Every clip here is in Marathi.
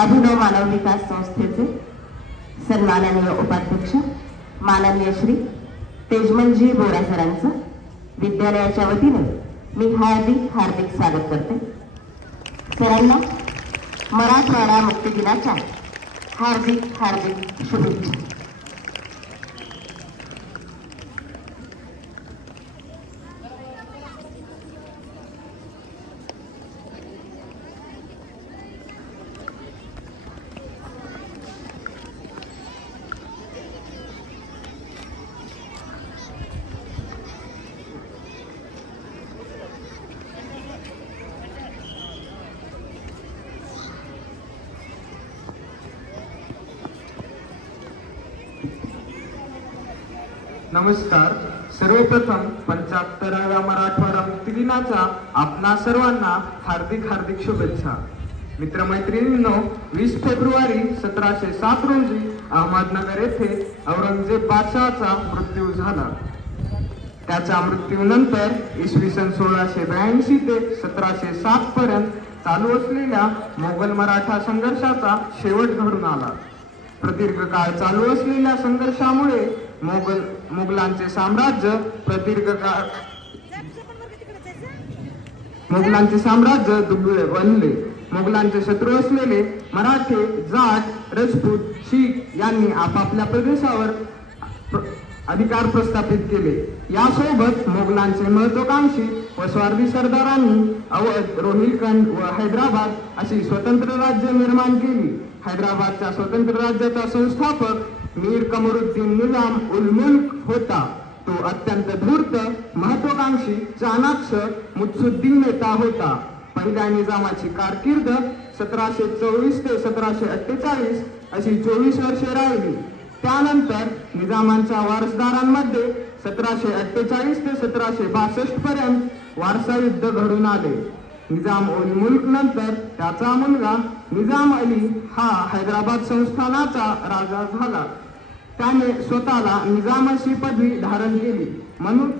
अभिनव मानव विकास संस्थेचे सन्माननीय उपाध्यक्ष माननीय श्री तेजमलजी बोरा सरांचं विद्यालयाच्या वतीने मी हार्दिक हार्दिक स्वागत करते. सरांना मराठवाडा मुक्ती दिनाच्या हार्दिक हार्दिक शुभेच्छा. नमस्कार. सर्वप्रथम 75व्या मराठवाडा मुक्ती दिनाच्या आपणा सर्वांना हार्दिक हार्दिक शुभेच्छा. मित्रमैत्रिणींनो, 20 फेब्रुवारी 1707 रोजी अहमदनगर येथे औरंगजेब बादशहाचा मृत्यू झाला. त्याच्या मृत्यूनंतर इसवी सन 1682 ते 1707 पर्यंत चालू असलेल्या मोगल मराठा संघर्षाचा शेवट घडून आला. प्रदीर्घ काळ चालू असलेल्या संघर्षामुळे मोगलांचे साम्राज्य दुबळे बनले. मोगलांचे शत्रू असलेले मराठे, जाट, राजपूत, शीख यांनी आपापल्या प्रदेशावर अधिकार प्रस्थापित केले. यासोबत मोगलांचे महत्वाकांक्षी व स्वार्थी सरदारांनी अवध, रोहिलखंड व हैदराबाद अशी स्वतंत्र राज्य निर्माण केली. हैदराबादच्या स्वतंत्र राज्याचा संस्थापक मीर कमरुद्दीन निजाम उल मुल्क होता. तो अत्यंत धूर्त, महत्वाकांक्षी, चाणाक्ष, मुत्सुद्दी नेता होता. पहिल्या निजामाची कारकीर्द 1724 ते 1748 अशी 24 वर्षे राहिली. त्यानंतर निजामांच्या वारसदारांमध्ये 1748 ते 1762 पर्यंत वारसा युद्ध घडून आले. निजाम उल मुल्क नंतर त्याचा मुलगा निजाम अली हा हैदराबाद संस्थानाचा राजा झाला. त्याने स्वतःला निजाम अशी पदवी धारण केली. म्हणून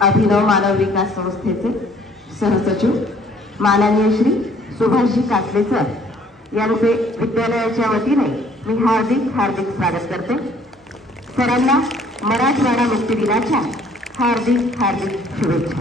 अभिनव मानव विकास संस्थेचे सहसचिव माननीय श्री सुभाषजी कासले सर यांचे विद्यालयाच्या वतीने मी हार्दिक हार्दिक स्वागत करते. सरांना मराठवाडा मुक्ती दिनाच्या हार्दिक हार्दिक शुभेच्छा.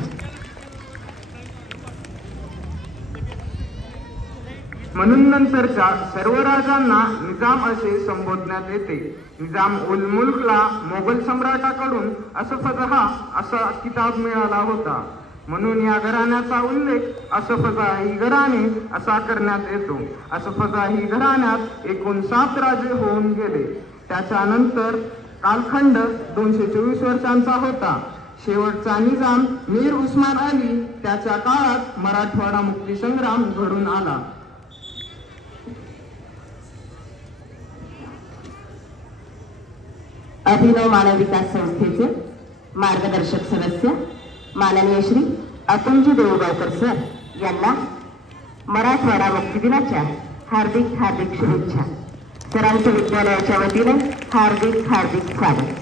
म्हणून नंतरच्या सर्व राजांना निजाम असे संबोधण्यात येते. निजाम उल मुल्कला मोगल सम्राटाकडून असफजहा असा किताब मिळाला होता. म्हणून या घराण्याचा उल्लेख असफजाही घराणे असा करण्यात येतो. असफजाही घराण्यात एकूण 7 राजे होऊन गेले. त्याच्यानंतर कालखंड 224 वर्षांचा होता. शेवटचा निजाम मीर उस्मान अली त्याच्या काळात मराठवाडा मुक्ती संग्राम घडून आला. अभिनव मानव विकास संस्थेचे मार्गदर्शक सदस्य माननीय श्री अतुलजी देवगावकर सर यांना मराठवाडा मुक्ती दिनाच्या हार्दिक हार्दिक शुभेच्छा. सरांच्या विद्यालयाच्या वतीने हार्दिक हार्दिक स्वागत.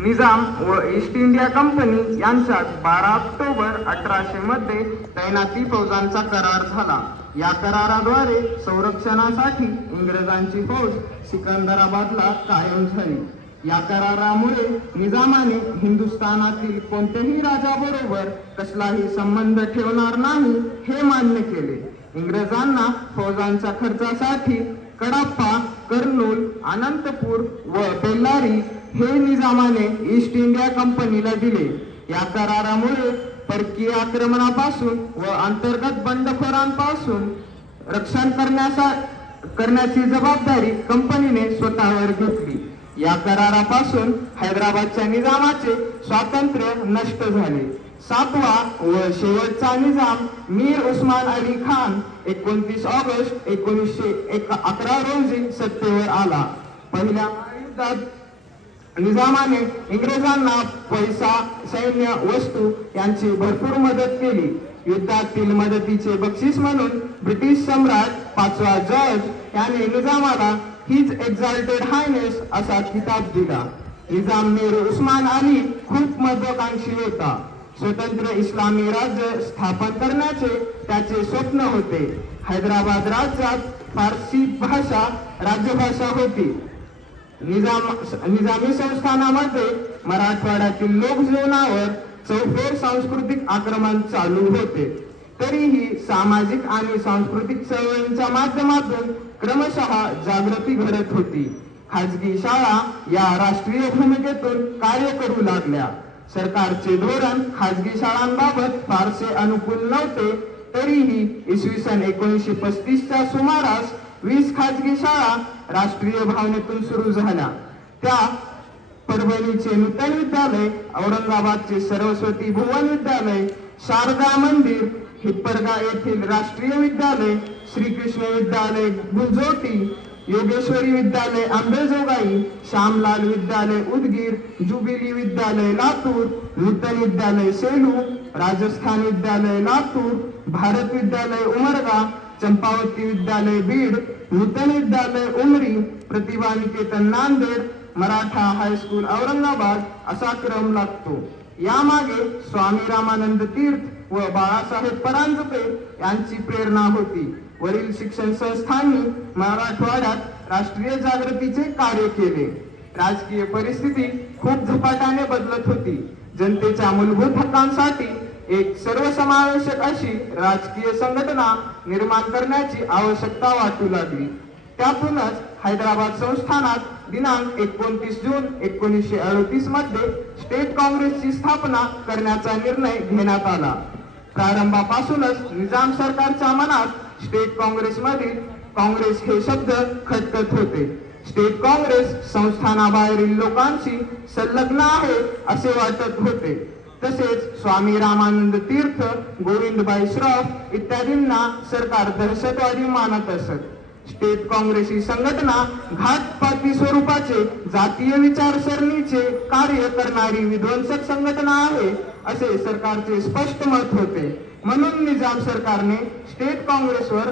निजाम व ईस्ट इंडिया कंपनी यांच्यात 12 ऑक्टोबर 1800 मध्ये तैनाती फौजांचा करार झाला. या कराराद्वारे संरक्षणासाठी इंग्रजांची फौज सिकंदराबादला कायम झाली. या करारामुळे निजामाने हिंदुस्थानातील कोणत्याही राजाबरोबर कसलाही संबंध ठेवणार नाही हे मान्य केले. इंग्रजांना फौजांच्या खर्चासाठी कडाप्पा, कर्नूल, अनंतपूर व बेल्लारी हे निजामाने ईस्ट इंडिया कंपनीला दिले. या करारामुळे परकीय आक्रमणापासून व अंतर्गत बंडखोरांपासून रक्षण करण्याची जबाबदारी कंपनीने स्वतःवर घेतली. या करारापासून हैदराबादच्या निजामाचे स्वातंत्र्य नष्ट झाले. 7वा व शेवटचा निजाम मीर उस्मान अली खान 29 ऑगस्ट 1911 रोजी सत्तेवर आला. पहिल्या महायुद्धात निजामाने इंग्रजांना पैसा, सैन्य, वस्तू यांची भरपूर मदत केली. युद्धातील मदतीचे बक्षीस म्हणून ब्रिटिश सम्राट 5वा जॉर्ज याने निजामाला हिज एक्झाल्टेड हायनेस असा किताब दिला. निजाम मीर उस्मान अली खूप महत्वाकांक्षी होता. स्वतंत्र इस्लामी राज्य स्थापन करण्याचे त्याचे स्वप्न होते. हैदराबाद राज्यात फारसी भाषा राज्यभाषा होती. निजामी संस्थानामध्ये मराठवाड्यातील लोकजीवनावर चौफेर सांस्कृतिक आक्रमण चालू होते. तरीही सामाजिक आणि सांस्कृतिक चळवळींच्या माध्यमातून क्रमशः जागृती घडत होती. खाजगी शाळा या राष्ट्रीय भूमिकेतून कार्य करू लागल्या. सरकारचे धोरण खाजगी शाळांबाबत फारसे अनुकूल नव्हते. तरीही इसवी सन 1935च्या सुमारास 20 खाजगी शाळा राष्ट्रीय भावनेतून सुरू झाल्या. त्या परभणीचे नूतन विद्यालय, औरंगाबादचे सरस्वती भुवन विद्यालय, शारदा मंदिर, हिप्परगा येथील राष्ट्रीय विद्यालय, श्रीकृष्ण विद्यालय गुलजोटी, योगेश्वरी विद्यालय अंबेजोगाई, श्यामलाल विद्यालय उदगीर, जुबिली विद्यालय लातूर, नूतन विद्यालय सेलू, राजस्थान विद्यालय लातूर, भारत विद्यालय उमरगा, चंपावती विद्यालय बीड, नूतन विद्यालय उमरी, प्रतिभा निकेतन नांदेड, मराठा हायस्कूल औरंगाबाद असा क्रम लागतो. यामागे स्वामी रामानंद तीर्थ व बाळासाहेब परांजपे यांची प्रेरणा होती. वरील शिक्षण संस्थांनी मराठवाड्यात राष्ट्रीय जागृतीचे कार्य केले. राजकीय परिस्थिती खूप झपाट्याने बदलत होती. जनतेच्या मूलभूत हक्कांसाठी एक सर्वसमावेशक अशी राजकीय संघटना निर्माण करण्याची आवश्यकता वाटू लागली. त्यातूनच हैदराबाद संस्थानात दिनांक 29 जून 1938 मध्ये स्टेट काँग्रेसची स्थापना करण्याचा निर्णय घेण्यात आला. प्रारंभापासूनच निजाम सरकारच्या मनात स्टेट काँग्रेसमधील काँग्रेस हे शब्द खटकत होते. स्टेट काँग्रेस संस्थानाबाहेरील लोकांशी संलग्न आहे असे वाटत होते. तसेच स्वामी रामानंद तीर्थ, गोविंदभाई श्रॉफ इत्यादींना सरकार दहशतवादी मानत असत. स्टेट काँग्रेस ही संघटना घातपाती स्वरूपाचे जातीय विचारसरणीचे कार्य करणारी विध्वंसक संघटना आहे असे सरकारचे स्पष्ट मत होते. म्हणून निजाम सरकारने स्टेट काँग्रेसवर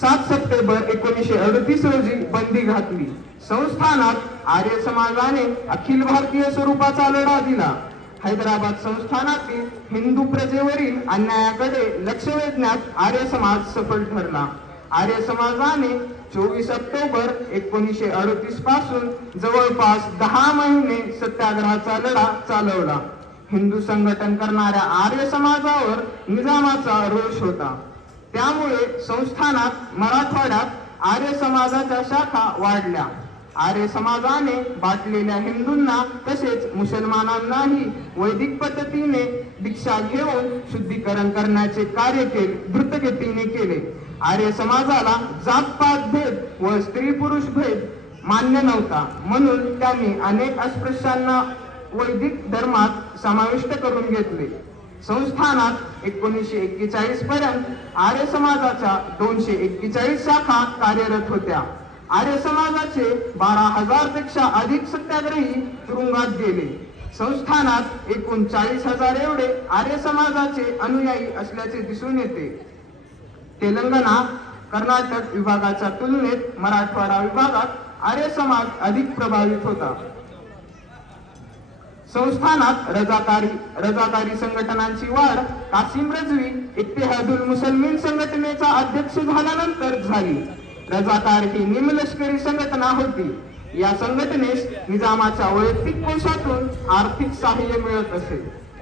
7 सप्टेंबर 1938 रोजी बंदी घातली. संस्थानात आर्य समाजाने अखिल भारतीय स्वरूपाचा लढा दिला. हैदराबाद संस्थानातील हिंदू प्रजेवरील अन्यायाकडे लक्ष वेधण्यात आर्य समाज सफल ठरला. आर्य समाजाने 24 ऑक्टोबर 1938 पासून जवळपास 10 महिने सत्याग्रहाचा लढा चालवला. हिंदू संघटन करणाऱ्या आर्य समाजावर निजामाचा रोष होता. त्यामुळे संस्थानात मराठवाड्यात आर्य समाजाच्या शाखा वाढल्या. आर्य समाजाने बाटलेल्या हिंदूंना तसेच मुसलमानांनाही वैदिक पद्धतीने दीक्षा घेऊन शुद्धीकरण करण्याचे कार्य द्रुतगतीने केले. आर्य समाजाला जातपात भेद व स्त्री पुरुष भेद मान्य नव्हता. म्हणून त्यांनी अनेक अस्पृश्यांना वैदिक धर्मात समाविष्ट करून घेतले. संस्थानात 1941 पर्यंत आर्य समाजाच्या 241 शाखा कार्यरत होत्या. आर्य समाजाचे 12,000 पेक्षा अधिक सत्याग्रही तुरुंगात गेले. संस्थानात एकूण 40,000 एवढे आर्य समाजाचे अनुयायी असल्याचे दिसून येते. तेलंगणा, कर्नाटक विभागाच्या तुलनेत मराठवाडा विभागात आर्य समाज अधिक प्रभावित होता. संस्थानात रजाकारी संघटनांची वाढ कासिम रजवी इत्तेहादुल मुसलमीन संघटनेचा अध्यक्ष झाल्यानंतर झाली. रजाकार ही निमलष्करी संघटना होती. या संघटनेस निजामाच्या वैयक्तिक कोशातून आर्थिक सहाय्य मिळत असे.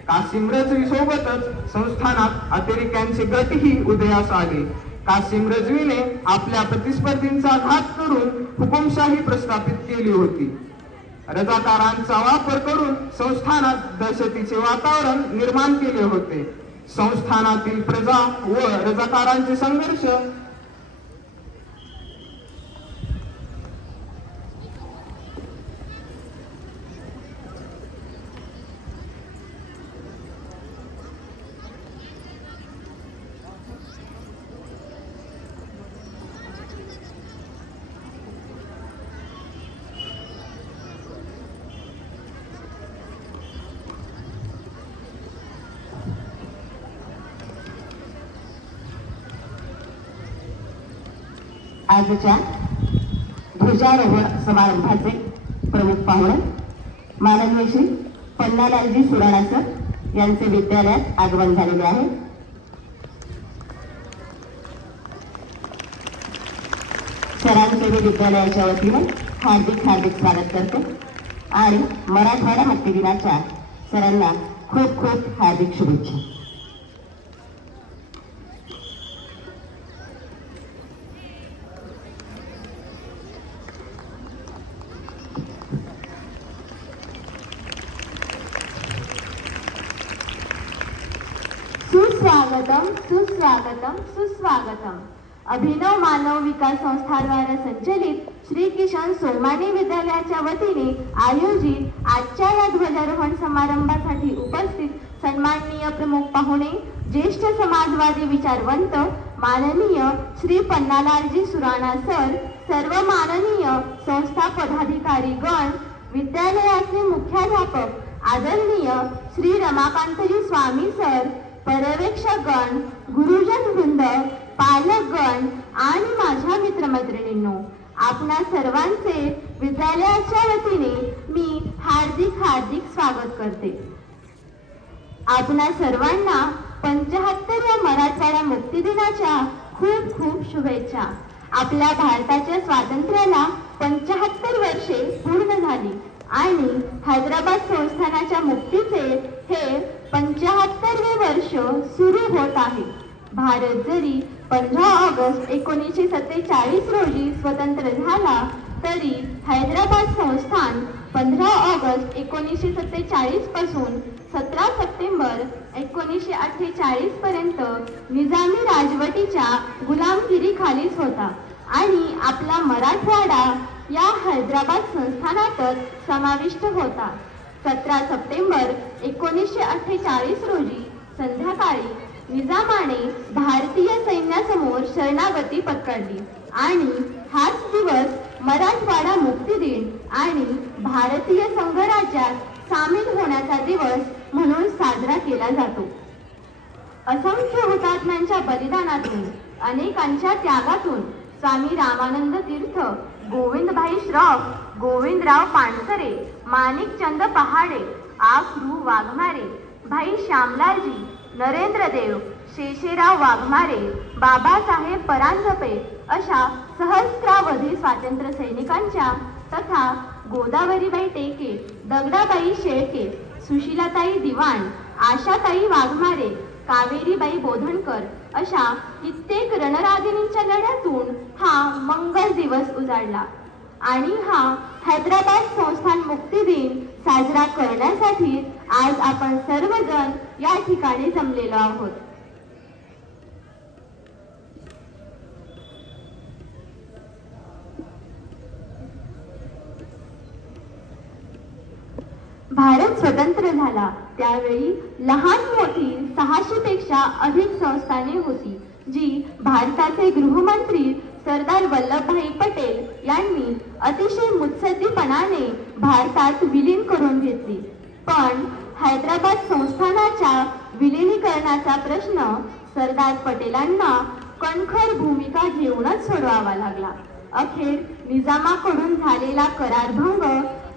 कासिम रजवी सोबतच संस्थानात अतिरेक्यांचे गटही उदयास आले. कासिम रजवीने आपल्या प्रतिस्पर्धींचा घात करून हुकुमशाही प्रस्थापित केली होती. रजाकारांचा वापर करून संस्थानात दहशतीचे वातावरण निर्माण केले होते. संस्थानातील प्रजा व रजाकारांचे संघर्ष आजच्या ध्वजारोहण समारंभाचे प्रमुख पाहुणे माननीय श्री पन्नालालजी सुराणा सर यांचे विद्यालयात आगमन झालेले आहे. सरांचे मी विद्यालयाच्या वतीने हार्दिक हार्दिक स्वागत करते आणि मराठवाडा मुक्ती दिनाच्या सरांना खूप खूप हार्दिक शुभेच्छा. सुस्वागतम सुस्वागतम सुस्वागतम. अभिनव मानव विकास संस्थाद्वारा संचलित श्री किशन सोमानी विद्यालयाच्या वतीने आयोजित आजच्या या ध्वजारोहण समारंभासाठी उपस्थित सन्माननीय प्रमुख पाहुणे ज्येष्ठ समाजवादी विचारवंत माननीय श्री पन्नालालजी सुराणा सर, सर्व माननीय संस्था पदाधिकारी गण, विद्यालयाचे मुख्याध्यापक आदरणीय श्री रमाकांतजी स्वामी सर, पर्यवेक्षक गण, गुरुजन वृंद, पालक गण आणि माझ्या मित्रमैत्रिणींनो, आपणा सर्वांचे विद्यालयाच्या वतीने मी हार्दिक हार्दिक स्वागत करते. आपणा सर्वांना 75व्या मराठवाडा मुक्ती दिनाच्या खूप खूप शुभेच्छा. आपल्या भारताच्या स्वातंत्र्याला 75 वर्षे पूर्ण झाली आणि हैदराबाद संस्थानाच्या मुक्तीचे हे 75वे वर्ष सुरू होत आहे. भारत जरी 15 ऑगस्ट 1947 रोजी स्वतंत्र झाला तरी हैदराबाद संस्थान 15 ऑगस्ट 1947 पासून 17 सप्टेंबर 1948 पर्यंत निजामी राजवटीच्या गुलामगिरीखालीच होता आणि आपला मराठवाडा या हैदराबाद संस्थानातच समाविष्ट होता. 17 सप्टेंबर 1948 रोजी संध्याकाळी निजामाने भारतीय सैन्यासमोर शरणागती पत्करली आणि हाच दिवस मराठवाडा मुक्ती दिन आणि भारतीय संघराज्यात सामील होण्याचा दिवस म्हणून साजरा केला जातो. असंख्य हुतात्म्यांच्या बलिदानातून, अनेकांच्या त्यागातून स्वामी रामानंद तीर्थ, गोविंदभाई श्रॉफ, गोविंदराव पानसरे, माणिकचंद पहाडे, आखरू वाघमारे, भाई श्यामलालजी, नरेंद्रदेव, शेषेराव वाघमारे, बाबासाहेब परांजपे अशा सहस्रावधी स्वातंत्र्य सैनिकांच्या तथा गोदावरीबाई टेके, दगडाबाई शेळके, सुशीलाताई दिवाण, आशाताई वाघमारे, कावेरीबाई बोधनकर अशा कित्येक रणरागिणींच्या लढ्यातून हा मंगल दिवस उजाडला आणि हा हैदराबाद संस्थान मुक्ती दिन साजरा करण्यासाठी आज आपण सर्वजण या ठिकाणी जमलेलो आहोत. भारत स्वतंत्र झाला त्यावेळी लहान मोठी 600 पेक्षा अधिक संस्थाने होती जी भारताचे गृहमंत्री सरदार वल्लभभाई पटेल यांनी अतिशय मुत्सद्दीपणाने भारतात विलीन करून घेतली. पण हैदराबाद संस्थानाच्या विलिनीकरणाचा प्रश्न सरदार पटेलांना कणखर भूमिका घेऊनच सोडवावा लागला. अखेर निजामाकडून झालेला करारभंग,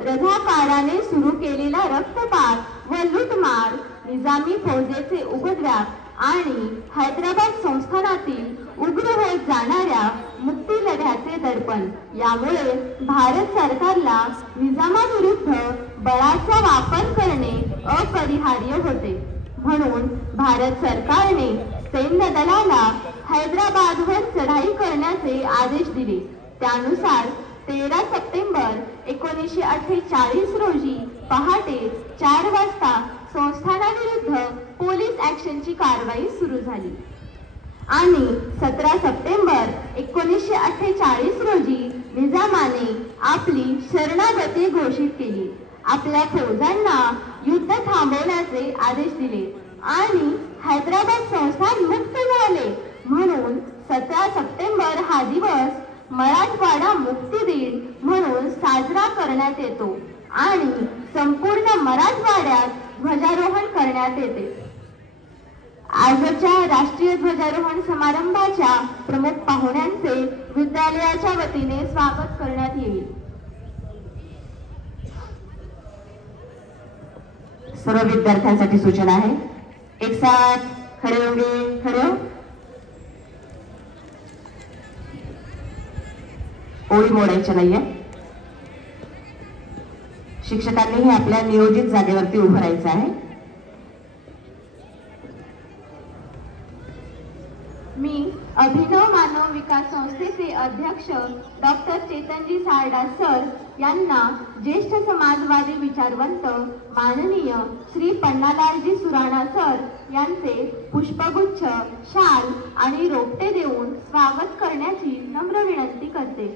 रझाकाराने सुरू केलेला रक्तपात व लूटमार, निजामी फौजेचे उपद्व्याप आणि हैदराबाद संस्थानातील उग्र होत जाणाऱ्या मुक्ती लढ्याचे दडपण यामुळे भारत सरकारला निजामाविरुद्ध बळाचा वापर करणे अपरिहार्य होते. म्हणून भारत सरकारने सैन्य दलाला हैदराबादवर चढाई करण्याचे आदेश दिले. त्यानुसार 13 सप्टेंबर 1948 रोजी पहाटे 4 वाजता संस्थानाविरुद्ध पोलीस ॲक्शनची कारवाई सुरू झाली आणि 17 सप्टेंबर 1948 रोजी निजामाने आपली शरणागती घोषित केली. आपल्या फौजांना युद्ध थांबवण्याचे आदेश दिले आणि हैदराबाद संस्थान मुक्त झाले. म्हणून 17 सप्टेंबर हा दिवस मराठवाडा मुक्ती दिन म्हणून साजरा करण्यात येतो आणि संपूर्ण मराठवाड्यात ध्वजारोहण करण्यात येते. आजच्या राष्ट्रीय ध्वजारोहण समारंभाच्या प्रमुख पाहुण्यांचे विद्यालयाच्या वतीने स्वागत करण्यात येईल. सर्व विद्यार्थ्यांसाठी सूचना आहे. एक साथ खड़े होंगे, खड़े हो. ओळी मोडायच्या नाहीये. शिक्षकांनीही आपल्या नियोजित जागेवरती उभं राहायचं आहे. मी अभिनव मानव विकास संस्थेचे अध्यक्ष डॉक्टर चेतनजी सारडा सर यांना ज्येष्ठ समाजवादी विचारवंत माननीय श्री पन्नालालजी सुराणा सर यांचे पुष्पगुच्छ, शाल आणि रोपटे देऊन स्वागत करण्याची नम्र विनंती करते.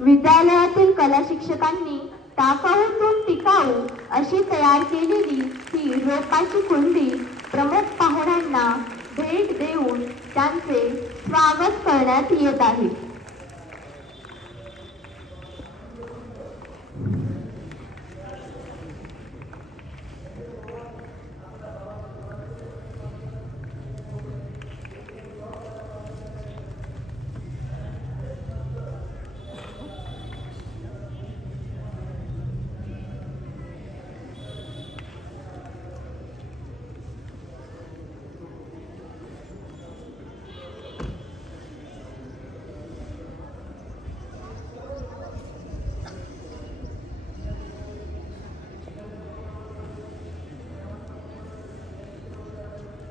विद्यालयातील कला शिक्षकांनी टाकाऊतून टिकाऊ अशी तयार केलेली ही रोपाची कुंडी प्रमुख पाहुण्यांना भेट देऊन त्यांचे स्वागत करण्यात येत आहे.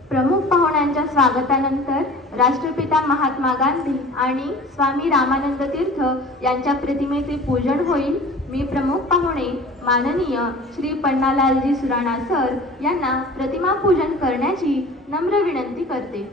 प्रमुख पाहुण्यांच्या स्वागतानंतर राष्ट्रपिता महात्मा गांधी आणि स्वामी रामानंद तीर्थ यांच्या प्रतिमेचे पूजन होईल. मी प्रमुख पाहुणे माननीय श्री पन्नालालजी सुराणा सर यांना प्रतिमा पूजन करण्याची नम्र विनंती करते.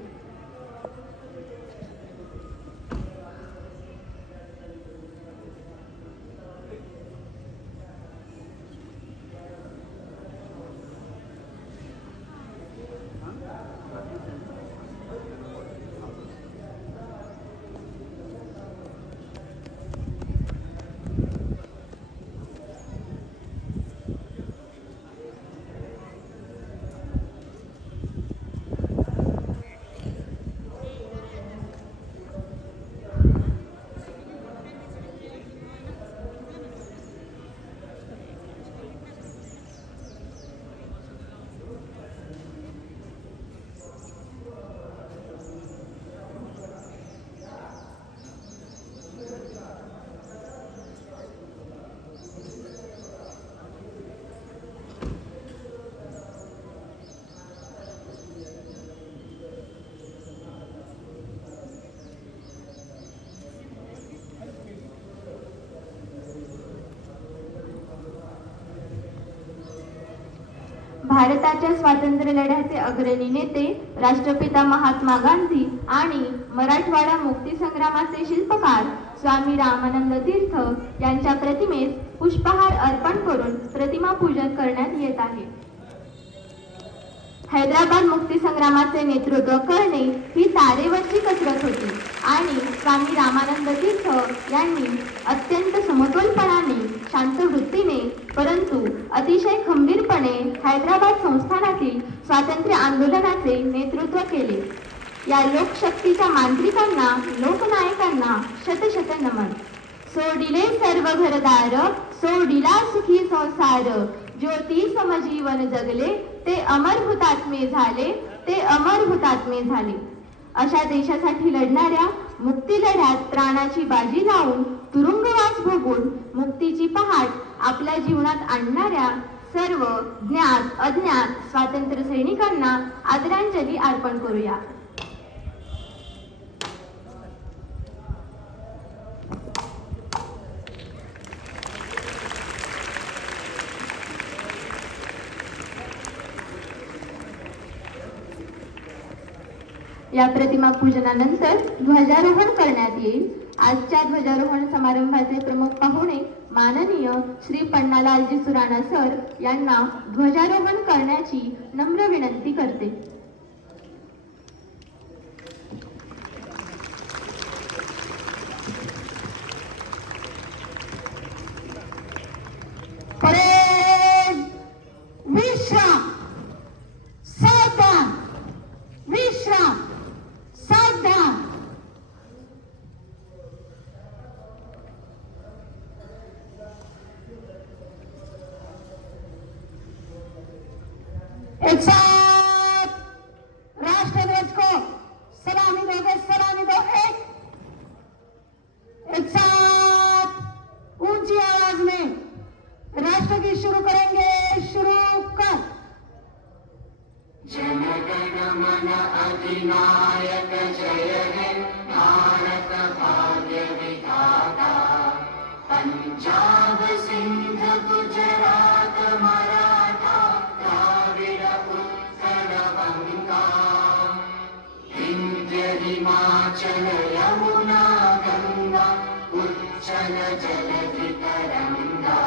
भारताच्या स्वातंत्र्य लढ्याचे अग्रणी नेते राष्ट्रपिता महात्मा गांधी आणि मराठवाडा मुक्ती संग्रामाचे शिल्पकार स्वामी रामानंद तीर्थ यांच्या प्रतिमेस पुष्पहार अर्पण करून प्रतिमा पूजन करण्यात येत आहे. हैदराबाद मुक्ती संग्रामाचे नेतृत्व करणे ही तारेवरची कसरत होती आणि स्वामी रामानंद तीर्थ यांनी अत्यंत समतोलपणाने, शांत वृत्तीने परंतु अतिशय खंबीरपणे हैदराबाद संस्थानातील स्वातंत्र्य आंदोलनाचे नेतृत्व केले. या लोकशक्तीच्या मांत्रिकांना, लोकनायकांना शतशत नमन. सोडिले सर्व घरदार, सोडिला सुखी संसार, ज्योती समजीवन जगले, ते अमर हुतात्मे झाले, ते अमर हुतात्मे झाले. अशा देशासाठी लढणाऱ्या, मुक्ती लढ्यात प्राणाची बाजी लावून तुरुंगवास भोगून मुक्तीची पहाट आपल्या जीवनात आणणाऱ्या सर्व ज्ञात अज्ञात स्वातंत्र्य सैनिकांना आदरांजली अर्पण करूया. या प्रतिमा पूजनानंतर ध्वजारोहण करण्यात येईल. आजच्या ध्वजारोहण समारंभाचे प्रमुख पाहुणे माननीय श्री पन्नालालजी सुराणा सर यांना ध्वजारोहण करण्याची नम्र विनंती करते. एक साथ राष्ट्रध्वज को सलामी दोगे, सलामी दो। एक साथ ऊंची आवाज में राष्ट्रगीत शुरू करेंगे। शुरू कर। जनगण मन अधिनायक जय हे भारत भाग्य विधाता। पंजाब सिंध गुजरात मराठा द्राविड उत्कल बंगा। विंध्य हिमाचल यमुना गंगा उच्चल जलधि तरंगा।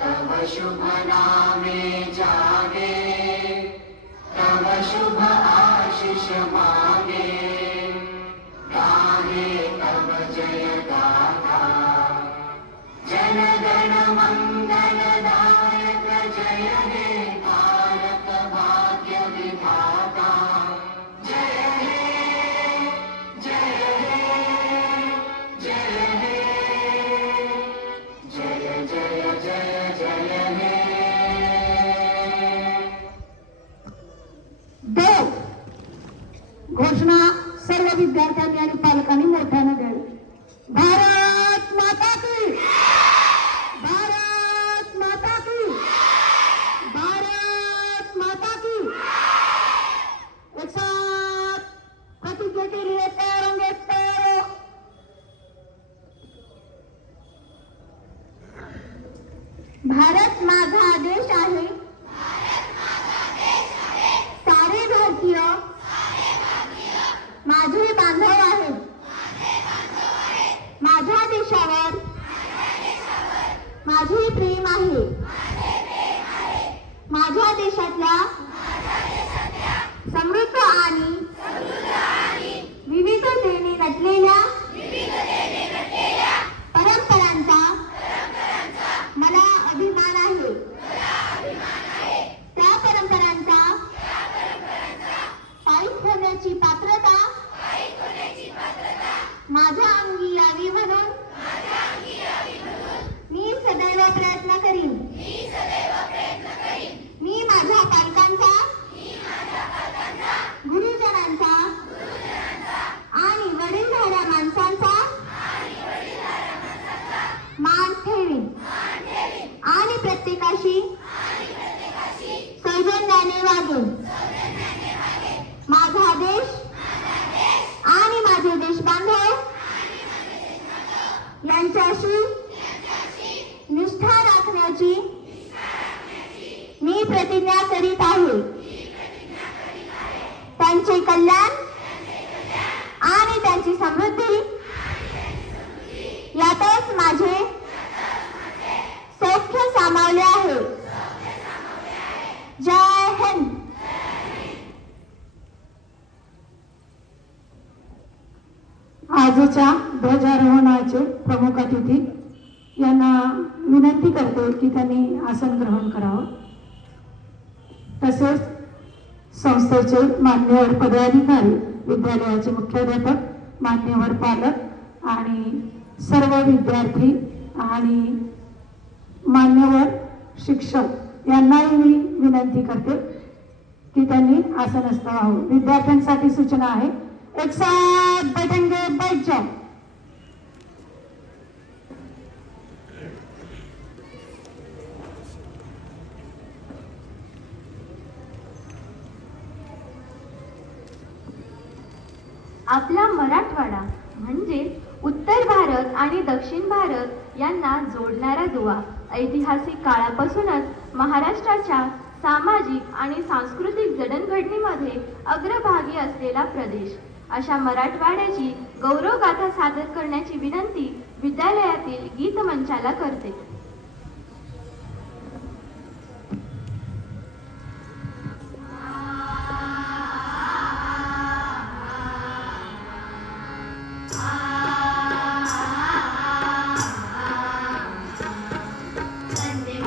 तव शुभ नामे जागे, तव शुभ आशीष मांगे। गाहे तव जय गाथा, जन गण मंगल दायक जय हे भारत भाग्य विधाता। जय हे, जय हे, जय हे, जय जय जय जय हे। दो घोषणा सर्व विद्यार्थ्यांनी आणि पालकांनी मोठ्यानं द्यावी। भारत माता की, भारत माता की, भारत माता की। एक साथ प्रतिज्ञा के लिए तैयार होंगे। तैयार हो। भारत माझा देश आहे, सारे भारतीय माझे बांधव आहेत. माझ्या देशावर माझे प्रेम आहे. माझ्या देशातल्या समृद्ध आणि विविधतेने नटलेल्या परंपरांचा मला अभिमान आहे. त्या परंपरांचा पायीक होण्याची पात्रता माझ्या अंगी यावी म्हणून मी सदैव प्रयत्न करीन. मी माझ्या पालकांचा, गुरुजनांचा आणि वडीलधाऱ्या माणसांचा मान ठेवीन आणि प्रत्येकाशी सौजन्याने वागेन. माझा देश आणि माझे देश बांधव यांच्याशी निष्ठा राखण्याची मी प्रतिज्ञा करीत आहे. त्यांचे कल्याण आणि त्यांची समृद्धी यातच माझे सौख्य सामावले आहे. जय हिंद. आजच्या ध्वजारोहणाचे प्रमुख अतिथी यांना विनंती करते की त्यांनी आसन ग्रहण करावं. तसेच संस्थेचे मान्यवर पदाधिकारी, विद्यालयाचे मुख्याध्यापक, मान्यवर पालक आणि सर्व विद्यार्थी आणि मान्यवर शिक्षक यांनाही मी विनंती करते की त्यांनी आसनस्थ व्हावं. विद्यार्थ्यांसाठी सूचना आहे, एक साथ बैठेंगे, बैठ जाओ. आपला मराठवाडा म्हणजे उत्तर भारत आणि दक्षिण भारत यांना जोडणारा दुवा. ऐतिहासिक काळापासूनच महाराष्ट्राच्या सामाजिक आणि सांस्कृतिक जडणघडणीमध्ये अग्रभागी असलेला प्रदेश. अशा मराठवाड्याची गौरवगाथा सादर करण्याची विनंती विद्यालयातील गीतमंचाला करते. वंदे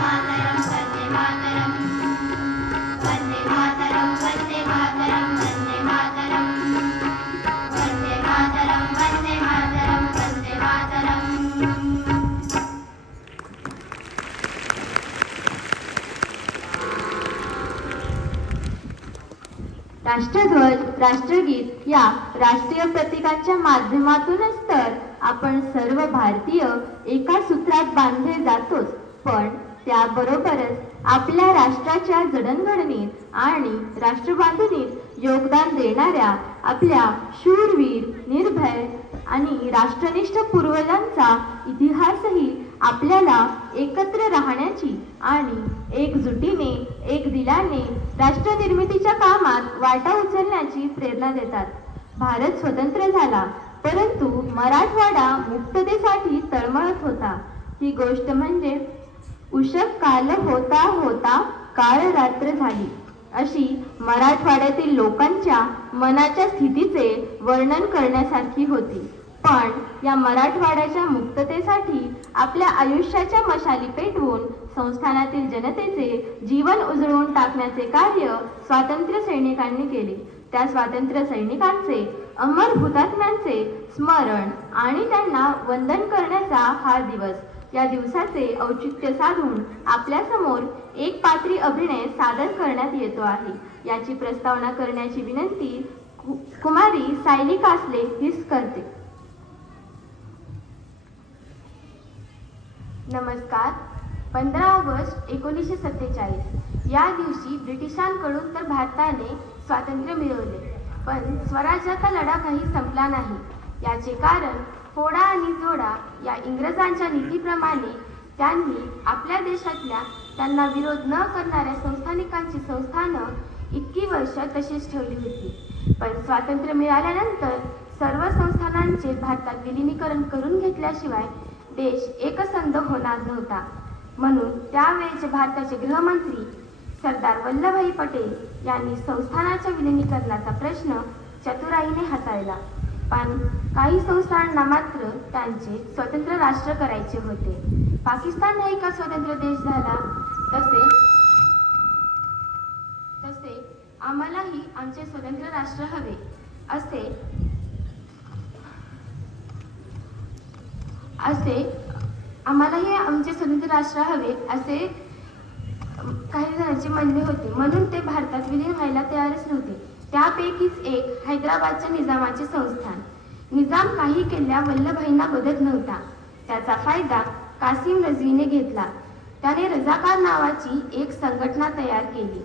मातरम वंदे मातरम वंदे मातरम वंदे मातरम वंदे मातरम वंदे मातरम वंदे मातरम वंदे मातरम. राष्ट्रध्वज, राष्ट्रगीत या राष्ट्रीय प्रतीकांच्या माध्यमातूनच तर आपण सर्व भारतीय एका सूत्रात बांधले जातोच, पण त्याबरोबरच आपल्या राष्ट्राच्या जडणघडणीत आणि राष्ट्रबांधणीत योगदान देणाऱ्या आपल्या शूरवीर, निर्भय आणि राष्ट्रनिष्ठ पूर्वजांचा इतिहासही आपल्याला एकत्र राहण्याची आणि एकजुटीने, एक दिलाने राष्ट्रनिर्मितीच्या कामात वाटा उचलण्याची प्रेरणा देतात. भारत स्वतंत्र झाला, परंतु मराठवाडा मुक्ततेसाठी तळमळत होता. ही गोष्ट म्हणजे उषक काल होता होता काळ रात्र झाली, अशी मराठवाड्यातील लोकांच्या मनाच्या स्थितीचे वर्णन करण्यासारखी होती. पण या मराठवाड्याच्या मुक्ततेसाठी आपल्या आयुष्याच्या मशाली पेटवून संस्थानातील जनतेचे जीवन उजळवून टाकण्याचे कार्य स्वातंत्र्य सैनिकांनी केले. त्या स्वातंत्र्य सैनिकांचे अमर हुतात्म्यांचे स्मरण आणि त्यांना वंदन करण्याचा हा दिवस. या दिवसाचे औचित्य साधून आपल्यासमोर एक पात्री अभिनय सादर करण्यात येतो आहे. याची प्रस्तावना करण्याची विनंती कुमारी सायली कासले हिच करते. नमस्कार. 15 ऑगस्ट 1947 या दिवशी ब्रिटिशांकडून तर भारताने स्वातंत्र्य मिळवले, पण स्वराज्याचा लढा काही संपला नाही. याचे कारण फोडा आणि जोडा या इंग्रजांच्या नीतीप्रमाणे त्यांनी आपल्या देशातल्या त्यांना विरोध न करणाऱ्या संस्थानिकांची संस्थानं इतकी वर्ष तशीच ठेवली होती. पण स्वातंत्र्य मिळाल्यानंतर सर्व संस्थानांचे भारतात विलिनीकरण करून घेतल्याशिवाय देश एकसंध होणार नव्हता. म्हणून त्यावेळेचे भारताचे गृहमंत्री सरदार वल्लभभाई पटेल यांनी संस्थानाच्या विलिनीकरणाचा प्रश्न चतुराईने हाताळला. पण काही संस्थानांना मात्र त्यांचे स्वतंत्र राष्ट्र करायचे होते. पाकिस्तान नाही का स्वतंत्र देश झाला, तसे आम्हालाही आमचे स्वतंत्र राष्ट्र हवे आम्हालाही आमचे स्वतंत्र राष्ट्र हवे असे काही जणांचे म्हणणे होते. म्हणून ते भारतात विलीन व्हायला तयारच नव्हते. त्यापैकीच एक हैदराबादच्या निजामाचे संस्थान. निजाम काही केल्या वल्लभभाईंना बदत नव्हता. त्याचा फायदा कासिम रजवीने घेतला. त्याने रजाकार नावाची एक संघटना तयार केली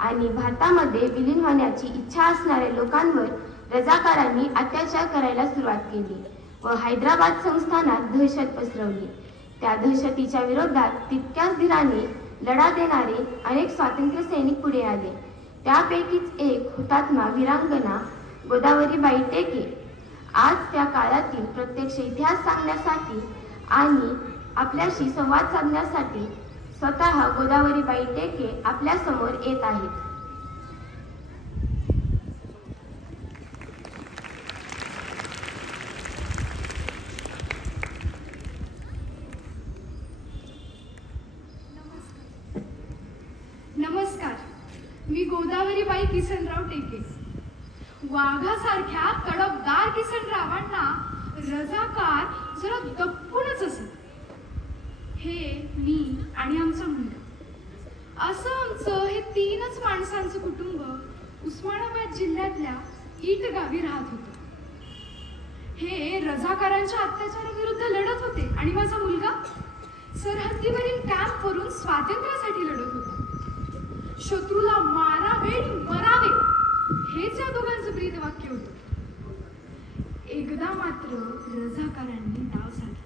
आणि भारतामध्ये विलीन होण्याची इच्छा असणाऱ्या लोकांवर रजाकारांनी अत्याचार करायला सुरुवात केली व हैदराबाद संस्थानात दहशत पसरवली. त्या दहशतीच्या विरोधात तितक्याच धीराने लढा देणारे अनेक स्वातंत्र्य सैनिक पुढे आले. त्यापैकीच एक हुतात्मा वीरांगना गोदावरीबाई टेके. आज त्या काळातील प्रत्यक्ष इतिहास सांगण्यासाठी आणि आपल्याशी संवाद साधण्यासाठी स्वतः गोदावरीबाई टेके आपल्या समोर येत आहेत. नमस्कार. मी गोदावरीबाई किसनराव टेके. वाघासारख्या तडफदार किसनरावांना रजाकार जरा दप्पूनच असत. हे मी आणि आमचा मुलगा असं आमचं हे 3च माणसांचं कुटुंब उस्मानाबाद जिल्ह्यातल्या ईट गावी राहत होतं. हे रजाकारांच्या अत्याचाराविरुद्ध लढत होते आणि माझा मुलगा सरहद्दीवरील कॅम्पवरून स्वातंत्र्यासाठी लढत होता. शत्रूला मारावे मरावे हेच या दोघांचं ब्रीदवाक्य होतं. एकदा मात्र रजाकारांनी डाव साधला.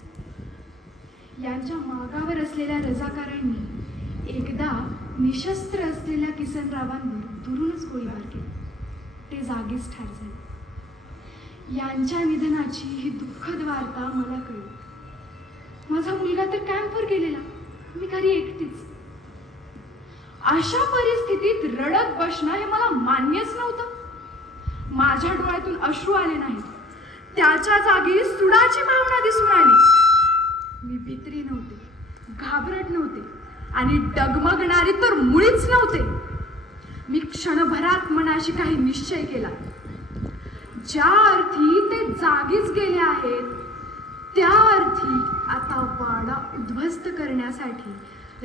यांच्या मागावर असलेल्या रजाकारांनी एकदा निशस्त्र असलेल्या किसनरावांवर दुरूनच गोळीबार केला. ते जागीच ठार झाले. यांच्या निधनाची ही दुःखद वार्ता मला कळली. माझा मुलगा तर कॅम्पवर गेलेला, मी घरी एकटीच. अशा परिस्थितीत रडत बसणं हे मला मान्यच नव्हतं. माझ्या डोळ्यातून अश्रू आले नाहीत, त्याच्या जागी सुडाची भावना दिसून आली. मी भित्री नव्हते, घाबरट नव्हते, आणि डगमगणारे तर मुळीच नव्हते. मी क्षणभरात मनाशी काही निश्चय केला. ज्या अर्थी ते जागीच गेले आहेत त्या अर्थी आता वाडा उद्ध्वस्त करण्यासाठी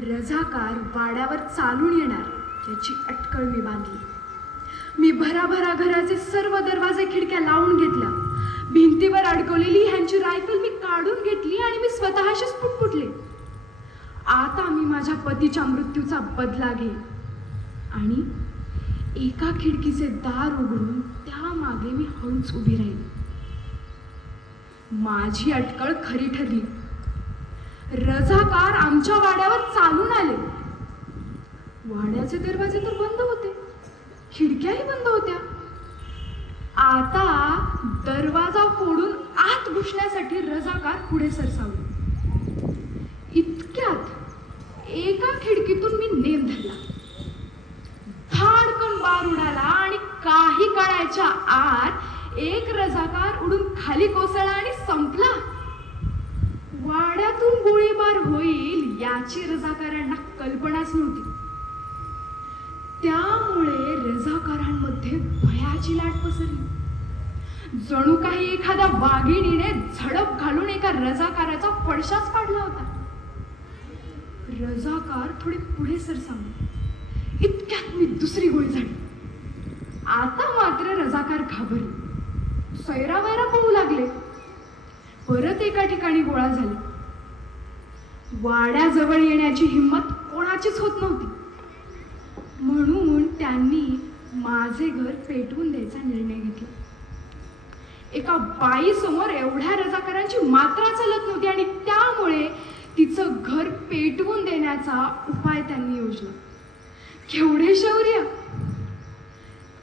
रझाकार वाड्यावर चालून येणार याची अटकळ मी बांधली. मी भराभरा घराचे सर्व दरवाजे खिडक्या लावून घेतल्या. भिंतीवर अडकवलेली ह्यांची रायफल मी काढून घेतली आणि मी स्वतःशीच पुटपुटले, आता मी माझ्या पतीच्या मृत्यूचा बदला घेईन. आणि एका खिडकीचे दार उघडून त्यामागे मी हळूच उभी राहिली. माझी अटकळ खरी ठरली. रझाकार आमच्या वाड्यावर चालून आले. वाड्याचे दरवाजे तर बंद होते, खिडक्याही बंद होत्या. आता दरवाजा फोडून आत घुसण्यासाठी रझाकार पुढे सरसावले. इतक्यात एका खिडकीतून मी नेम धरला. धाडकन बार उडाला आणि काही काळाच्या आत एक रझाकार उडून खाली कोसळला आणि संपला. वाड्यातून गोळीबार होईल याची रझाकारांना कल्पनाच नव्हती. त्यामुळे रझाकारांमध्ये भयाची लाट पसरली. जणू काही एखाद्या वाघिणीने झडप घालून एका रझाकाराचा फडशाच पाडला होता. रझाकार थोडे पुढे सरसावले. इतक्यात मी दुसरी गोळी झाली. आता मात्र रझाकार घाबरले, सैरावैरा पळू लागले. परत एका ठिकाणी गोळा झाले. वाड्याजवळ येण्याची हिंमत कोणाचीच होत नव्हती. म्हणून त्यांनी माझे घर पेटवून द्यायचा निर्णय घेतला. एका बाई समोर एवढ्या रझाकारांची मात्रा चालत नव्हती आणि त्यामुळे तिचं घर पेटवून देण्याचा उपाय त्यांनी योजला. केवढे शौर्य!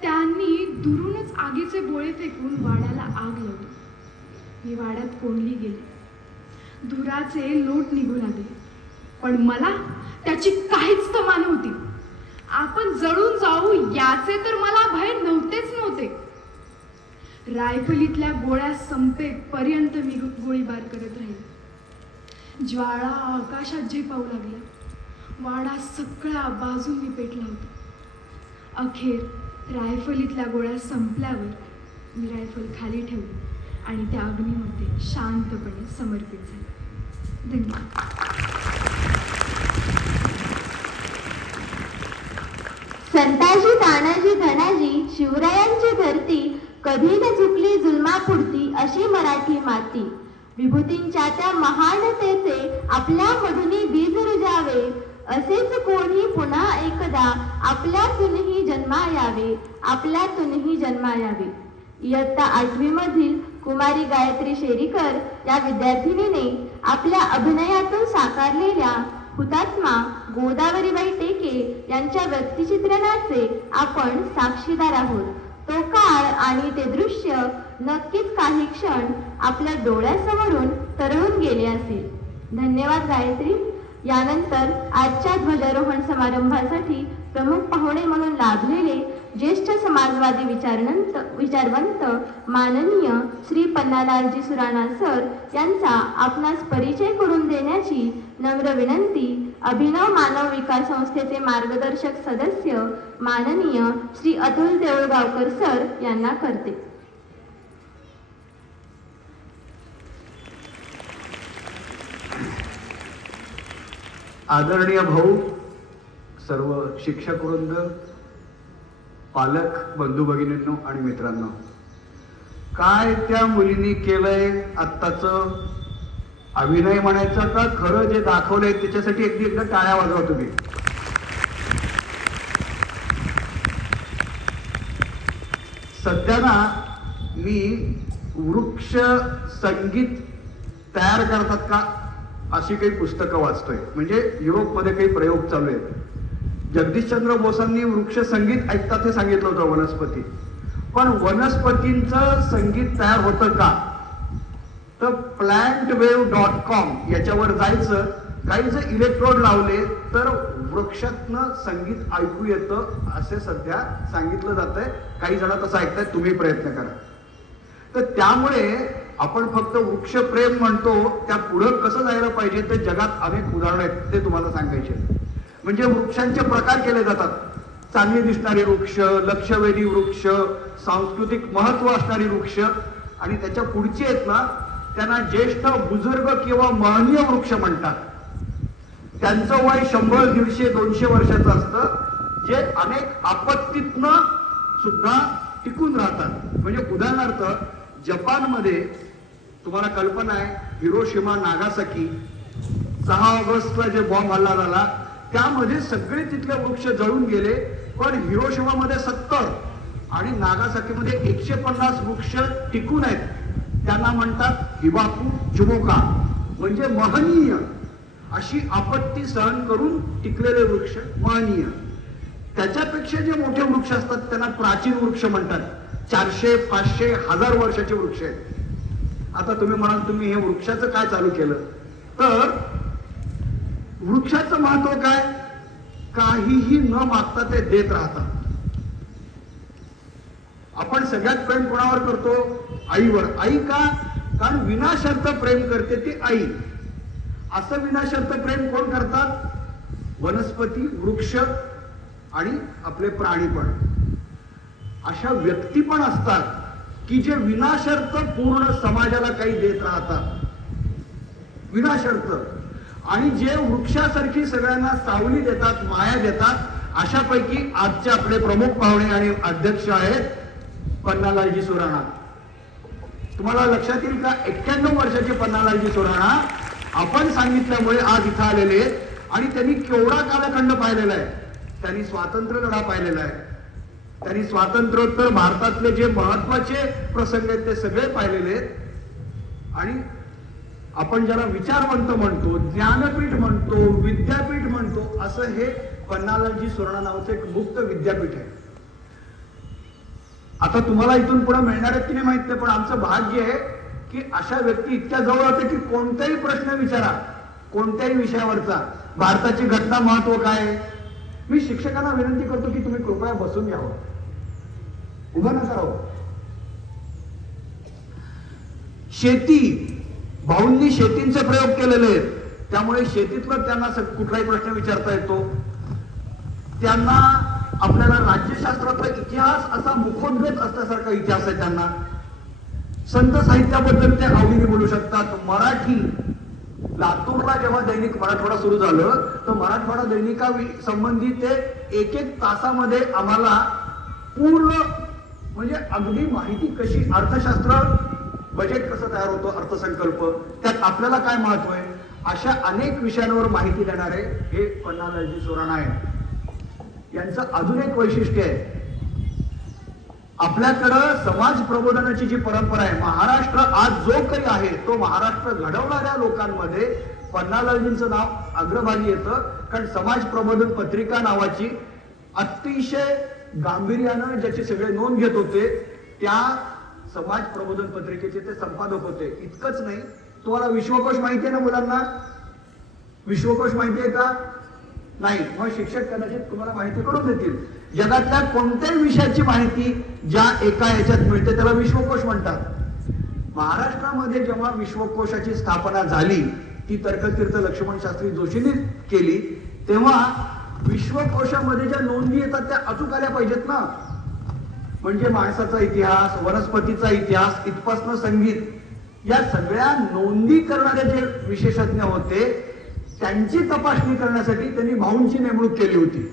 त्यांनी दुरूनच आगीचे गोळे फेकून वाड्याला आग लावली. मी वाड्यात कोंडली गेले. धुराचे लोट निघू लागले, पण मला त्याची काहीच तमा नव्हती. आपण जळून जाऊ याचे तर मला भय नव्हते. रायफलीतल्या गोळ्या संपेपर्यंत मी गोळीबार करत राहिले. ज्वाळा आकाशात झेपावू लागल्या. वाडा सगळ्या बाजूंनी पेटला होता. अखेर रायफलीतल्या गोळ्या संपल्यावर मी रायफल खाली ठेवली आणि त्या अग्नीमध्ये शांतपणे समर्पित झाले. धन्यवाद. संताजी तानाजी धनाजी शिवरायांची धरती, कधी न चुकली जुलमापुरती अशी मराठी माती. विभूतींच्या त्या महानतेचे आपल्या मधुनी बीज रुजावे, असेच कोणी पुन्हा एकदा आपल्यातूनही जन्मा यावे. इयत्ता 8वी मधील कुमारी गायत्री शेरीकर या विद्यार्थिनीने आपल्या अभिनयातून साकारलेल्या हुतात्मा गोदावरीबाई टेके यांच्या व्यक्तिचित्रणाचे आपण साक्षीदार आहोत. तो काळ आणि ते दृश्य नक्कीच काही क्षण आपल्या डोळ्यासमोरून तरळून गेले असेल. धन्यवाद गायत्री. यानंतर आजच्या ध्वजारोहण समारंभासाठी प्रमुख पाहुणे म्हणून लाभलेले ज्येष्ठ समाजवादी विचारवंत माननीय श्री पन्नालालजी सुराणा सर यांचा आपणास परिचय करून देण्याची नम्र विनंती अभिनव मानव विकास संस्थेचे मार्गदर्शक सदस्य माननीय श्री अतुल देऊळगावकर सर यांना करते. आदरणीय भाऊ, सर्व शिक्षक वृंद, पालक बंधू भगिनींनो आणि मित्रांनो, काय त्या मुलींनी केलंय आत्ताच अभिनय म्हणायचं का खरं जे दाखवलंय त्याच्यासाठी एकदा टाळ्या वाजवा तुम्ही. सध्या ना मी वृक्ष संगीत तयार करतात का अशी काही पुस्तकं वाचतोय. म्हणजे युरोपमध्ये काही प्रयोग चालू आहेत. जगदीशचंद्र बोसांनी वृक्ष संगीत ऐकतात हे सांगितलं होतं वनस्पती, पण वनस्पतींचं संगीत तयार होतं का तर plantwave.com याच्यावर जायचं. काही जर इलेक्ट्रोड लावले तर वृक्षातनं संगीत ऐकू येतं असे सध्या सांगितलं जातंय. काही जण तसं ऐकतायत, तुम्ही प्रयत्न करा. तर त्यामुळे आपण फक्त वृक्षप्रेम म्हणतो, त्या पुढं कसं जायला पाहिजे ते जगात अनेक उदाहरणं आहेत, ते तुम्हाला सांगायचे. म्हणजे वृक्षांचे प्रकार केले जातात. चांगले दिसणारे वृक्ष, लक्षवेधी वृक्ष, सांस्कृतिक महत्व असणारी वृक्ष, आणि त्याच्या पुढची आहेत ना त्यांना ज्येष्ठ, बुजुर्ग किंवा महनीय वृक्ष म्हणतात. त्यांचं वय 100, 150, 200 वर्षाचं असतं, जे अनेक आपत्तीतनं सुद्धा टिकून राहतात. म्हणजे उदाहरणार्थ जपानमध्ये तुम्हाला कल्पना आहे, हिरोशिमा नागासाकी 6 ऑगस्टला जे बॉम्ब हल्ला झाला त्यामध्ये सगळे तिथले वृक्ष जळून गेले, पण हिरोशिमामध्ये 70 आणि नागासाकीमध्ये 150 वृक्ष टिकून आहेत. त्यांना म्हणतात हिबाकू जुमोका, म्हणजे महनीय. अशी आपत्ती सहन करून टिकलेले वृक्ष महनीय. त्याच्यापेक्षा जे मोठे वृक्ष असतात त्यांना प्राचीन वृक्ष म्हणतात. 400, 500, 1000 वर्षाचे वृक्ष आहेत. आता तुम्ही म्हणाल तुम्ही हे वृक्षाचं काय चालू केलं, तर वृक्षाचं महत्व काय, काहीही न मागता ते देत राहतात. आपण सगळ्यात प्रेम कोणावर करतो, आईवर. आई का, कारण विनाशर्त प्रेम करते ती आई. असं विनाशर्त प्रेम कोण करतात, वनस्पती, वृक्ष आणि आपले प्राणी पण. अशा व्यक्ती पण असतात की जे विनाशर्त पूर्ण समाजाला काही देत राहतात, विनाशर्त. आणि जे वृक्षासारखी सगळ्यांना सावली देतात, माया देतात. अशापैकी आजचे आपले प्रमुख पाहुणे आणि अध्यक्ष आहेत पन्नालालजी सुराणा. तुम्हाला लक्षात येईल का, 91 वर्षाचे पन्नालालजी सुराणा आपण सांगितल्यामुळे आज इथं आलेले आहेत. आणि त्यांनी केवढा कालखंड पाहिलेला आहे. त्यांनी स्वातंत्र्य लढा पाहिलेला आहे, त्यांनी स्वातंत्र्योत्तर भारतातले जे महत्वाचे प्रसंग आहेत ते सगळे पाहिलेले आहेत. आणि आपण ज्याला विचारवंत म्हणतो, ज्ञानपीठ म्हणतो, विद्यापीठ म्हणतो, असं हे पन्नालालजी सुराणा नावाचं एक मुक्त विद्यापीठ आहे. आता तुम्हाला इथून पुढे मिळणार आहेत की नाही माहित नाही, पण आमचं भाग्य आहे की अशा व्यक्ती इतक्या जवळ होते की कोणताही प्रश्न विचारा, कोणत्याही विषयावरचा. भारताची घटना महत्व काय. मी शिक्षकांना विनंती करतो की तुम्ही कृपया बसून घ्यावं, उभं नका राहू. शेती, भाऊंनी शेतींचे प्रयोग केलेले आहेत, त्यामुळे शेतीतलं त्यांना कुठलाही प्रश्न विचारता येतो. त्यांना आपल्याला राज्यशास्त्राचा इतिहास असा मुखोद्गत असल्यासारखा इतिहास आहे त्यांना. संत साहित्याबद्दल ते आवडीने बोलू शकतात. मराठी, लातूरला जेव्हा दैनिक मराठवाडा सुरू झालं तर मराठवाडा दैनिका संबंधी ते 1-1 तासामध्ये आम्हाला पूर्ण, म्हणजे अगदी माहिती कशी, अर्थशास्त्र, बजेट कसं तयार होतं, अर्थसंकल्प, त्यात आपल्याला काय महत्व आहे, अशा अनेक विषयांवर माहिती देणारे हे पन्नालालजी सुराणा आहे. यांचं अजून एक वैशिष्ट्य आहे, आपल्याकडं समाज प्रबोधनाची जी परंपरा आहे, महाराष्ट्र आज जो काही आहे तो महाराष्ट्र घडवणाऱ्या लोकांमध्ये पन्नालालजींचं नाव अग्रभागी येतं. कारण समाज प्रबोधन पत्रिका नावाची अतिशय गांभीर्यानं ज्याचे सगळे नोंद घेत होते, त्या समाज प्रबोधन पत्रिकेचे ते संपादक होते. इतकंच नाही, तुम्हाला विश्वकोश माहिती आहे ना मुलांना, विश्वकोश माहिती आहे का, नाही, मग शिक्षक कदाचित तुम्हाला माहिती करून देतील. जगातल्या कोणत्याही विषयाची माहिती ज्या एका ह्याच्यात मिळते त्याला विश्वकोश म्हणतात. महाराष्ट्रामध्ये जेव्हा विश्वकोशाची स्थापना झाली, ती तर्कतीर्थ लक्ष्मण शास्त्री जोशींनी केली, तेव्हा विश्वकोशामध्ये ज्या नोंदी येतात त्या अचूक आल्या पाहिजेत ना. म्हणजे माणसाचा इतिहास, वनस्पतीचा इतिहास, इथपासनं संगीत, या सगळ्या नोंदी करणारे जे विशेषज्ञ होते त्यांची तपासणी करण्यासाठी त्यांनी भाऊंची नेमणूक केली होती.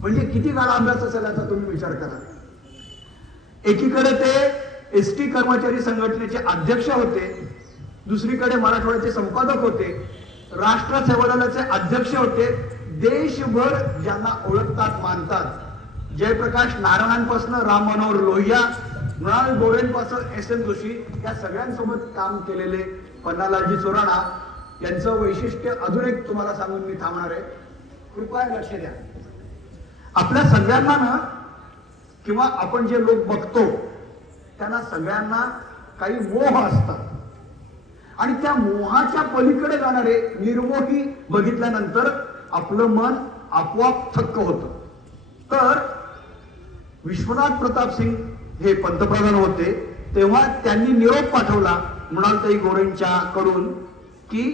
म्हणजे किती काळ अभ्यास असेल याचा तुम्ही विचार करा. एकीकडे ते एसटी कर्मचारी संघटनेचे अध्यक्ष होते, दुसरीकडे मराठवाड्याचे संपादक होते, राष्ट्र सेवा दलाचे अध्यक्ष होते. देशभर ज्यांना ओळखतात, मानतात, जयप्रकाश नारायणांपासून राम मनोहर लोहिया, मृणाल गोरेंपासून S.M. जोशी, या सगळ्यांसोबत काम केलेले पन्नालालजी सुराणा यांचं वैशिष्ट्य अजून एक तुम्हाला सांगून मी थांबणार आहे. कृपया लक्ष द्या. आपल्या सगळ्यांना ना, किंवा आपण जे लोक बघतो त्यांना सगळ्यांना काही मोह असतात आणि त्या मोहाच्या पलीकडे जाणारे निर्मोही बघितल्यानंतर आपलं मन आपोआप थक्क होतं. तर विश्वनाथ प्रताप सिंग हे पंतप्रधान होते तेव्हा त्यांनी निरोप पाठवला मृणालताई गोरेंच्या कडून की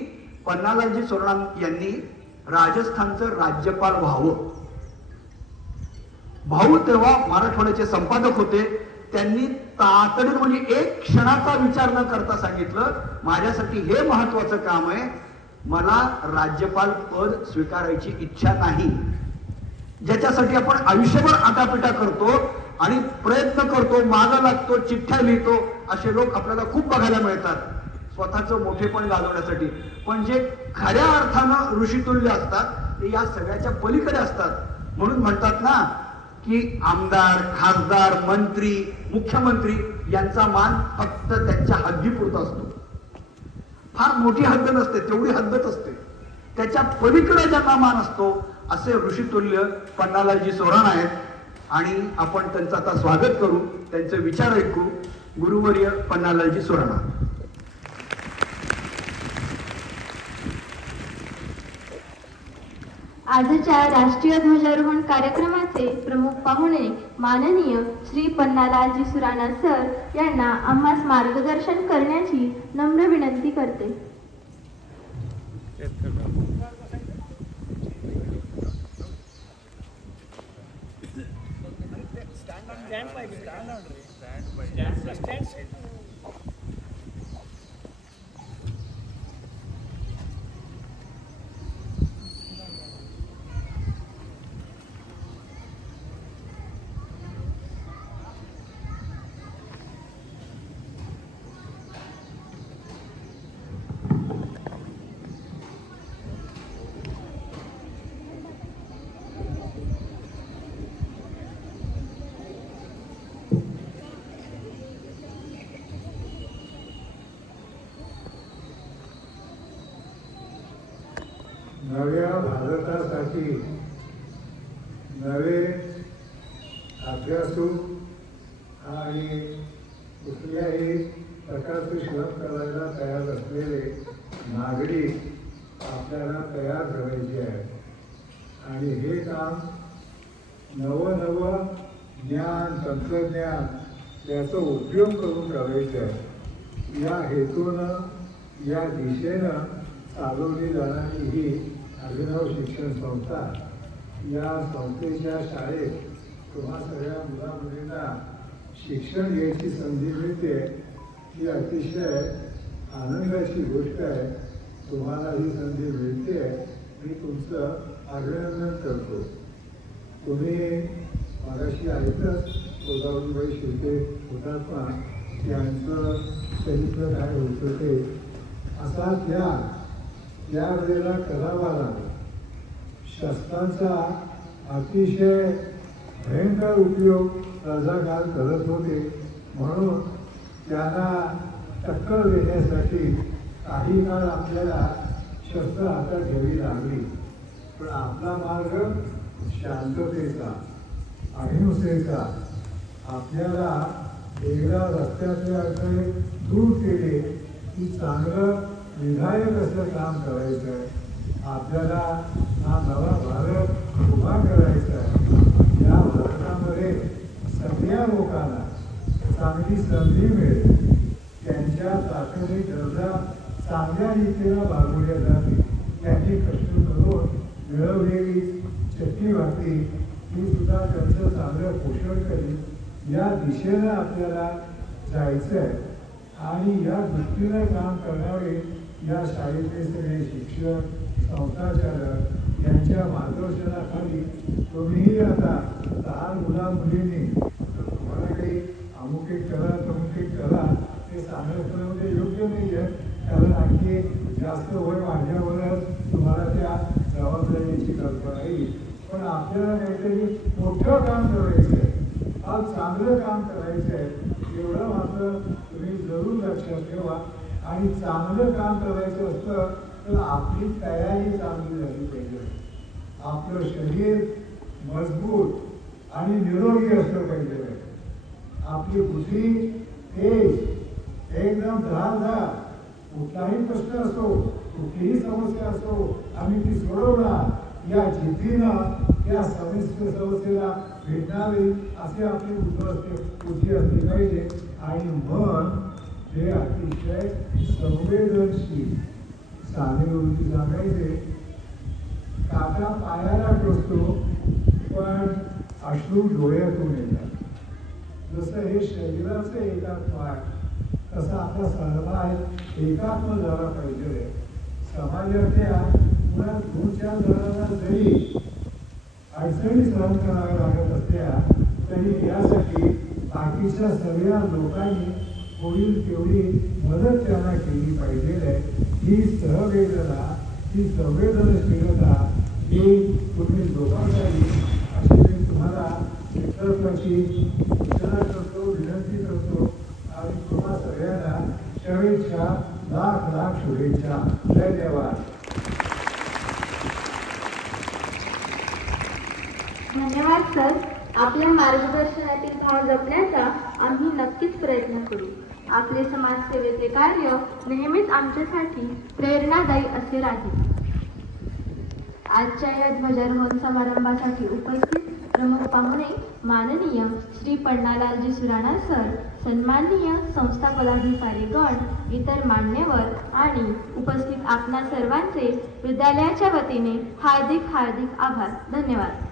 पन्नालालजी सुराणा यांनी राजस्थानचं राज्यपाल व्हावं. भाऊ तेव्हा मराठवाड्याचे संपादक होते. त्यांनी तातडीने म्हणजे एक क्षणाचा विचार न करता सांगितलं, माझ्यासाठी हे महत्वाचं काम आहे, मला राज्यपाल पद स्वीकारायची इच्छा नाही. ज्याच्यासाठी आपण आयुष्यभर आटापिटा करतो आणि प्रयत्न करतो, मागं लागतो, चिठ्ठ्या लिहितो, असे लोक आपल्याला खूप बघायला मिळतात स्वतःचं मोठेपण घालवण्यासाठी. पण जे खऱ्या अर्थानं ऋषितुल्य असतात ते या सगळ्याच्या पलीकडे असतात. म्हणून म्हणतात ना की आमदार, खासदार, मंत्री, मुख्यमंत्री यांचा मान फक्त त्यांच्या हद्दीपुरता असतो. फार मोठी हद्द नसते, तेवढी हद्दच असते. त्याच्या पलीकडे ज्यांना मान असतो असे ऋषितुल्य पन्नालालजी सोराण आहेत. आणि आपण त्यांचं आता स्वागत करू, त्यांचे विचार ऐकू. गुरुवर्य पन्नालालजी सोराणा. आजच्या राष्ट्रीय ध्वजारोहण कार्यक्रमाचे प्रमुख पाहुणे माननीय श्री पन्नालालजी सुराणा सर यांना आम्हास मार्गदर्शन करण्याची नम्र विनंती करते. नव्या भारतासाठी नवे अभ्यासू आणि कुठल्याही प्रकारचे श्रम करायला तयार असलेले नागरिक आपल्याला तयार करायचे आहे. आणि हे काम नवं ज्ञान, तंत्रज्ञान याचा उपयोग करून करायचं आहे. या हेतूनं, या दिशेनं चालवली जाणारी ही अभिनव शिक्षण संस्था, या संस्थेच्या शाळेत तुम्हा सगळ्या मुलामुलींना शिक्षण घ्यायची संधी मिळते, ही अतिशय आनंदाची गोष्ट आहे. तुम्हाला ही संधी मिळते, मी तुमचं अभिनंदन करतो. तुम्ही मगाशी ऐकत गोदावरीबाई शिर्के हुतात्मा यांचं चरित्र काय होतं ते असा त्या वेळेला करावा लागला. शस्त्रांचा अतिशय भयंकर उपयोग रजाकार करत होते, म्हणून त्यांना टक्कर देण्यासाठी काही काळ आपल्याला शस्त्र हातात घ्यावी लागली. पण आपला मार्ग शांततेचा, अहिंसेचा. आपल्याला एकदा रस्त्यातले अडथळे दूर केले की चांगलं विधायक असं काम करायचं आहे. आपल्याला हा नवा भारत उभा करायचा आहे. या भारतामध्ये सगळ्या लोकांना चांगली संधी मिळेल, त्यांच्या प्राथमिक गरजा चांगल्या रीतीला भागवल्या जातील. त्यांनी कष्ट करून मिळवलेली चटणी भाकरी ही सुद्धा त्यांचं चांगलं पोषण करेल. या दिशेनं आपल्याला जायचं आहे. आणि या दृष्टीनं काम करणारे या शाळेतले सगळे शिक्षक, संस्थाचालक यांच्या मार्गदर्शनाखाली तुम्हीही आता लहान मुला-मुलींनी तुम्हाला काही अमुक एक करा, तमुक एक करा ते सांगणं ते योग्य नाही आहे. कारण आणखी जास्त वय वाढल्यावरच तुम्हाला त्या जबाबदारीची कल्पना येईल. पण आपल्याला काहीतरी मोठं काम करायचं आहे, आज चांगलं काम करायचं आहे, एवढं मात्र तुम्ही जरूर लक्षात ठेवा. आणि चांगलं काम करायचं असतं तर आपली तयारी चांगली झाली पाहिजे. आपलं शरीर मजबूत आणि निरोगी असलं पाहिजे. आपली बुद्धी तेज एकदम धारदार. कुठलाही प्रश्न असो, कुठलीही समस्या असो, आम्ही ती सोडवणार या जिद्दीनं त्या समस्येला भेटणारी असे आपली बुद्धी असली पाहिजे. आणि मन हे अतिशय संवेदनशील. साधे गोष्टी सांगायचे काटा पायाला टोचतो पण अश्रू डोळ्यातून येतात. जसं हे शरीराचं एकात्म आहे तसा आपला सहभाग एकात्म झाला पाहिजे. समाजातल्या मुळात 2-4 जणांना जरी अडचणी सहन कराव्या लागत असल्या तरी यासाठी बाकीच्या सगळ्या लोकांनी होईल तेवढी मदत त्यांना केली पाहिजे. ही सहवेदना, ही संवेदनशीलता ही तुम्ही जोपासावी अशी मी तुम्हाला चित्रपती सूचना करतो, विनंती करतो आणि तुम्हा सगळ्यांना शुभेच्छा, लाख शुभेच्छा. धन्यवाद. धन्यवाद सर. आपल्या मार्गदर्शनातील भाव जपण्याचा आम्ही नक्कीच प्रयत्न करू. आपले समाजसेवेचे कार्य नेहमीच आमच्यासाठी प्रेरणादायी असे राहील. आजच्या या ध्वजारोहण समारंभासाठी उपस्थित प्रमुख पाहुणे माननीय श्री पन्नालालजी सुराणा सर, सन्माननीय संस्था पदाधिकारी गण, इतर मान्यवर आणि उपस्थित आपणा सर्वांचे विद्यालयाच्या वतीने हार्दिक आभार. धन्यवाद.